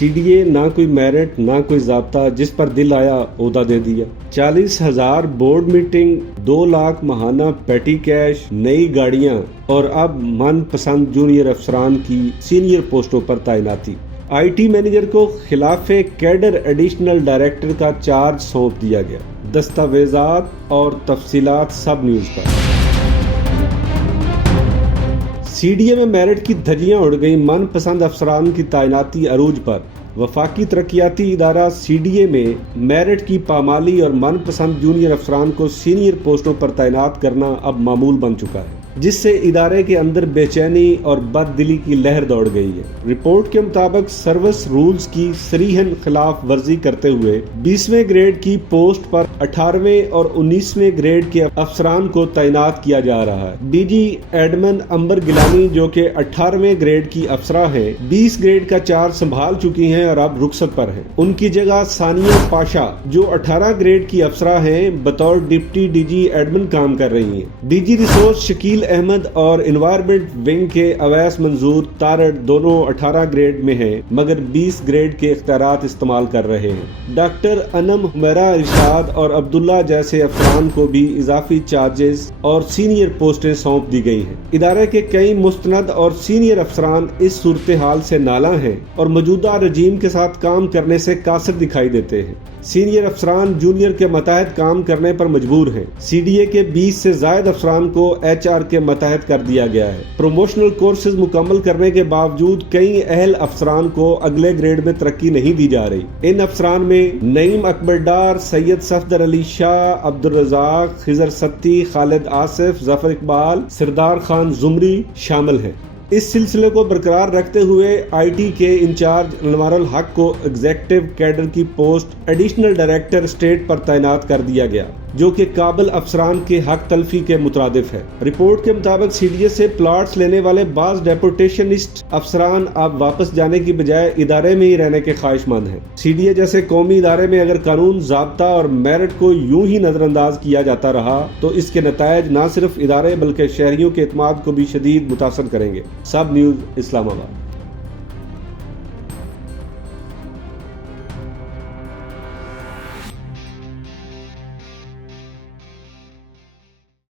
C D A نہ کوئی merit نہ کوئی ضابطہ، جس پر دل آیا عہدہ دے دیا۔ 40,000 بورڈ میٹنگ، 2 لاکھ ماہانہ پیٹی کیش، نئی گاڑیاں اور اب من پسند جونیئر افسران کی سینئر پوسٹوں پر تعیناتی۔ آئی ٹی مینیجر کو خلاف کیڈر ایڈیشنل ڈائریکٹر کا چارج سونپ دیا گیا۔ دستاویزات اور تفصیلات سب news per. C D A میں میرٹ کی دھجیاں اڑ گئیں، من پسند افسران کی تعیناتی عروج پر۔ وفاقی ترقیاتی ادارہ سی ڈی اے میں میرٹ کی پامالی اور من پسند جونیئر افسران کو سینئر پوسٹوں پر تعینات کرنا اب معمول بن چکا ہے، جس سے ادارے کے اندر بے چینی اور بد دلی کی لہر دوڑ گئی ہے۔ رپورٹ کے مطابق سروس رولز کی صریحاً خلاف ورزی کرتے ہوئے 20ویں گریڈ کی پوسٹ پر 18ویں اور 19ویں گریڈ کے افسران کو تعینات کیا جا رہا ہے۔ ڈی جی ایڈمن امبر گیلانی، جو کہ 18ویں گریڈ کی افسرہ ہیں، 20 گریڈ کا چارج سنبھال چکی ہیں اور اب رخصت پر ہیں۔ ان کی جگہ ثانیہ پاشا، جو 18 گریڈ کی افسرہ ہیں، بطور ڈپٹی ڈی جی ایڈمن کام کر رہی ہیں۔ D G resource Shakeel Ahmed اور انوائرمنٹ ونگ کے اویس منظور تارڑ دونوں 18 گریڈ میں ہیں، مگر 20 گریڈ کے اختیارات استعمال کر رہے ہیں۔ ڈاکٹر انم، حمیرہ ارشاد اور عبداللہ جیسے افسران کو بھی اضافی چارجز اور سینئر پوسٹیں سونپ دی گئی ہیں۔ ادارے کے کئی مستند اور سینئر افسران اس صورتحال سے نالاں ہیں اور موجودہ رجیم کے ساتھ کام کرنے سے قاصر دکھائی دیتے ہیں۔ سینئر افسران جونیئر کے ماتحت کام کرنے پر مجبور ہیں۔ سی ڈی اے کے 20 سے زائد افسران کو ایچ آر کے ماتحت کر دیا گیا ہے۔ پروموشنل کورسز مکمل کرنے کے باوجود کئی اہل افسران کو اگلے گریڈ میں ترقی نہیں دی جا رہی۔ ان افسران میں نعیم اکبر ڈار، سید صفدر علی شاہ، عبدالرزاق، خضر ستی، خالد آصف، ظفر اقبال، سردار خان زمری شامل ہیں۔ اس سلسلے کو برقرار رکھتے ہوئے آئی ٹی کے انچارج انوار الحق کو ایگزیکٹو کیڈر کی پوسٹ ایڈیشنل ڈائریکٹر اسٹیٹ پر تعینات کر دیا گیا، جو کہ قابل افسران کے حق تلفی کے مترادف ہے۔ رپورٹ کے مطابق سی ڈی اے سے پلاٹس لینے والے بعض ڈیپوٹیشنسٹ افسران اب واپس جانے کی بجائے ادارے میں ہی رہنے کے خواہش مند ہیں۔ سی ڈی اے جیسے قومی ادارے میں اگر قانون، ضابطہ اور میرٹ کو یوں ہی نظر انداز کیا جاتا رہا تو اس کے نتائج نہ صرف ادارے بلکہ شہریوں کے اعتماد کو بھی شدید متاثر کریں گے۔ سب نیوز اسلام آباد۔